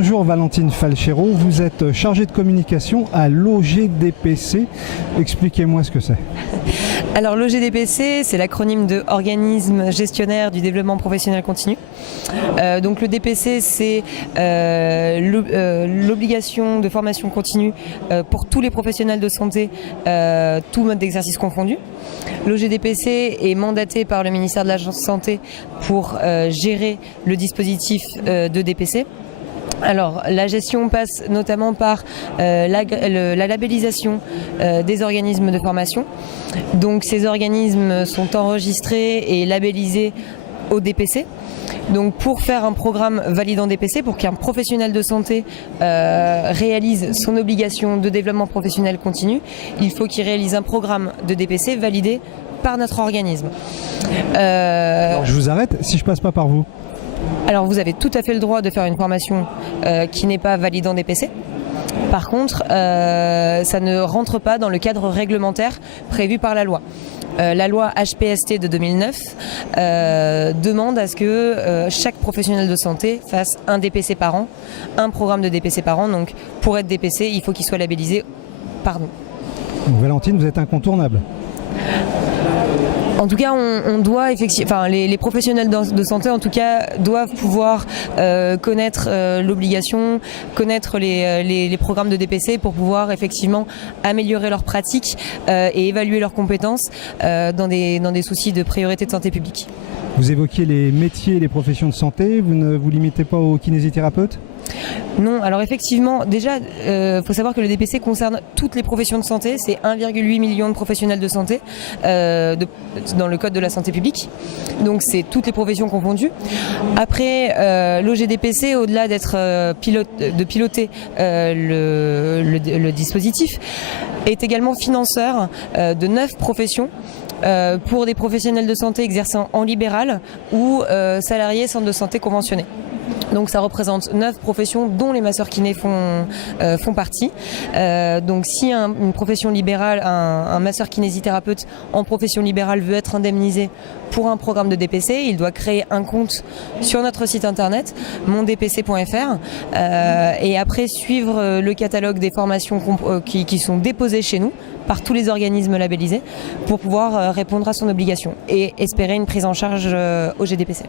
Bonjour Valentine Falchero, vous êtes chargée de communication à l'OGDPC. Expliquez-moi ce que c'est. Alors l'OGDPC, c'est l'acronyme de Organisme gestionnaire du développement professionnel continu. Donc le DPC, c'est l'obligation de formation continue pour tous les professionnels de santé, tout mode d'exercice confondu. L'OGDPC est mandaté par le ministère de la Santé pour gérer le dispositif de DPC. Alors, la gestion passe notamment par la labellisation des organismes de formation. Donc, ces organismes sont enregistrés et labellisés au DPC. Donc, pour faire un programme validant DPC, pour qu'un professionnel de santé réalise son obligation de développement professionnel continu, il faut qu'il réalise un programme de DPC validé par notre organisme. Alors, je vous arrête, si je passe pas par vous. Alors vous avez tout à fait le droit de faire une formation qui n'est pas validant DPC. Par contre, ça ne rentre pas dans le cadre réglementaire prévu par la loi. La loi HPST de 2009 demande à ce que chaque professionnel de santé fasse un DPC par an, un programme de DPC par an. Donc pour être DPC, il faut qu'il soit labellisé par nous. Donc, Valentine, vous êtes incontournable. En tout cas, on doit effectivement, enfin, les professionnels de santé, en tout cas, doivent pouvoir connaître l'obligation, connaître les programmes de DPC pour pouvoir effectivement améliorer leurs pratiques et évaluer leurs compétences dans des soucis de priorité de santé publique. Vous évoquiez les métiers et les professions de santé, vous ne vous limitez pas aux kinésithérapeutes ? Non, alors effectivement, déjà, faut savoir que le DPC concerne toutes les professions de santé. C'est 1,8 million de professionnels de santé dans le code de la santé publique. Donc c'est toutes les professions confondues. Après, l'OGDPC, au-delà de piloter le dispositif, est également financeur de 9 professions pour des professionnels de santé exerçant en libéral ou salariés centres de santé conventionnés. Donc ça représente 9 professions dont les masseurs-kinés font partie. Donc si une profession libérale, un masseur-kinésithérapeute en profession libérale veut être indemnisé pour un programme de DPC, il doit créer un compte sur notre site internet mondpc.fr et après suivre le catalogue des formations qui sont déposées chez nous par tous les organismes labellisés pour pouvoir répondre à son obligation et espérer une prise en charge au GDPC.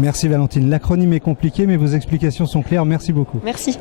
Merci Valentine. L'acronyme est compliqué, mais vos explications sont claires. Merci beaucoup. Merci.